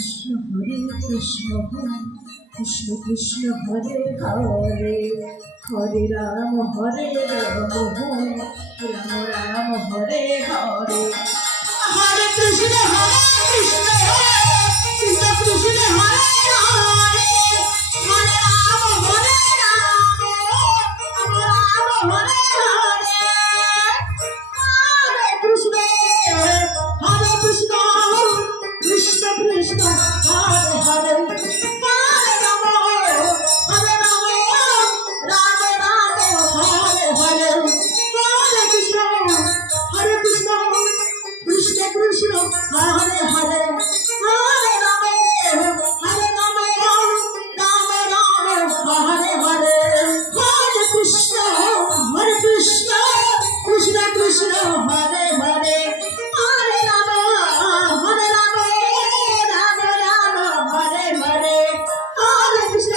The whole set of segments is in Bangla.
কৃষ্ণ কৃষ্ণ কৃষ্ণ হরে হরে হরে রাম রাম রাম হরে হরে হরে কৃষ্ণ কৃষ্ণ কৃষ্ণ হরে হরে হরে রাম রাম হরে হরে হরে কৃষ্ণ কৃষ্ণ কৃষ্ণ হরে হরে হরে রাম রাম হরে হরে হরে কৃষ্ণ কৃষ্ণ কৃষ্ণ হরে হরে হরে রাম রাম হরে হরে হরে কৃষ্ণ কৃষ্ণ কৃষ্ণ হরে হরে হরে রাম রাম হরে হরে হরে কৃষ্ণ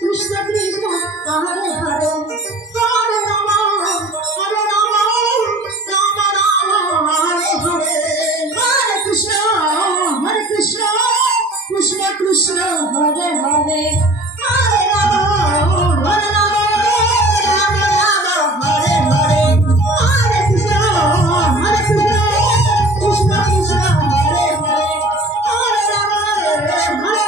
কৃষ্ণ কৃষ্ণ হরে হরে হরে রাম হরে কৃষ্ণ কৃষ্ণ কৃষ্ণ হরে হরে হরে রাম হরে হরে হরে কৃষ্ণ কৃষ্ণ কৃষ্ণ হরে হরে হরে রাম হরে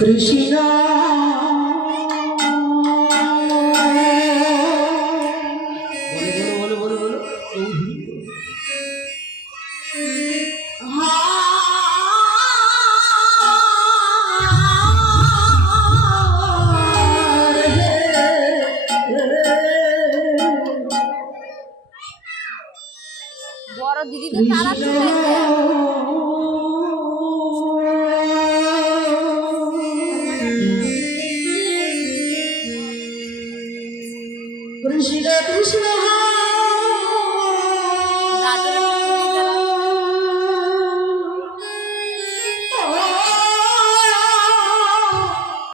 কৃষ্ণ বড় দিদি তো তারা শুনেছে কৃষ্ণ কৃষ্ণ